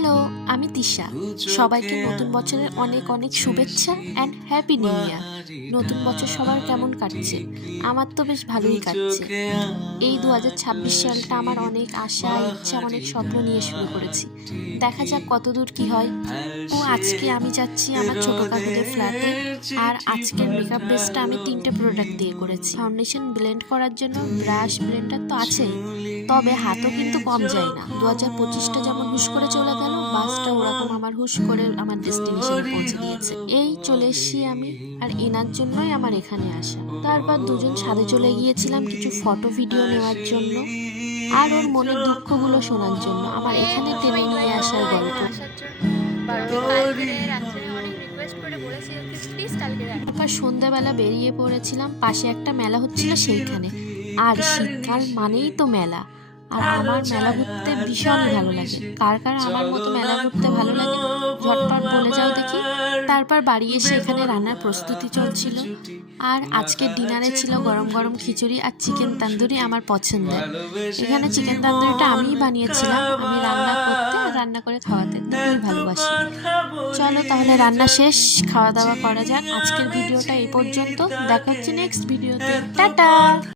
Hello, আমি তিশা। সবাইকে নতুন বছরের অনেক অনেক শুভেচ্ছা অ্যান্ড হ্যাপি নিউ ইয়ার। নতুন বছর সবার কেমন কাটছে? আমার তো বেশ ভালোই কাটছে। এই 2026 সালটা আমার অনেক আশা, ইচ্ছা, অনেক স্বপ্ন নিয়ে শুরু করেছি। দেখা যাক কতদূর কি হয়। আজকে আমি যাচ্ছি আমার ছোট কাকুদের ফ্ল্যাটে। আর আজকের মেকআপ বেসটা আমি 3টে প্রোডাক্ট দিয়ে করেছি। ফাউন্ডেশন ব্লেন্ড করার জন্য ব্রাশ ব্লেন্ডার তো আছেই, তবে হাতও কিন্তু কম যায় না। 2025টা যেমন হুশ করে চলে গেল, বাসটা ওরকম আমার হুশ করে আমার ডেস্টিনেশনে পৌঁছে দিয়েছে। এই চলে এসেছি আমি, আর এনার জন্যই আমার এখানে আসা। তারপর দুজন ছাদে চলে গিয়েছিলাম কিছু ফটো ভিডিও নেওয়ার জন্য, আর ওর মনের দুঃখগুলো শোনার জন্য। আমার এখানে টেনে নিয়ে আসার গল্প। তারপর সন্ধ্যাবেলা বেরিয়ে পড়েছিলাম, পাশে একটা মেলা হচ্ছিল সেইখানে। আর শীতকাল মানেই তো মেলা, আর আমার মেলা ঘুরতে ভীষণই ভালো লাগে। কার কার আমার মতো মেলা ঘুরতে ভালো লাগে ঝটপট বলে যাও দেখি। তারপর বাড়ি এসে এখানে রান্নার প্রস্তুতি চলছিল, আর আজকের ডিনারে ছিল গরম গরম খিচুড়ি আর চিকেন তান্দুরি, আমার পছন্দের। এখানে চিকেন তান্দুরিটা আমিই বানিয়েছিলাম। আমি রান্না করতে আর রান্না করে খাওয়াতে খুবই ভালোবাসি। চলো তাহলে রান্না শেষ, খাওয়া দাওয়া করা যাক। আজকের ভিডিওটা এই পর্যন্ত, দেখা হচ্ছে নেক্সট ভিডিওতে। টাটা।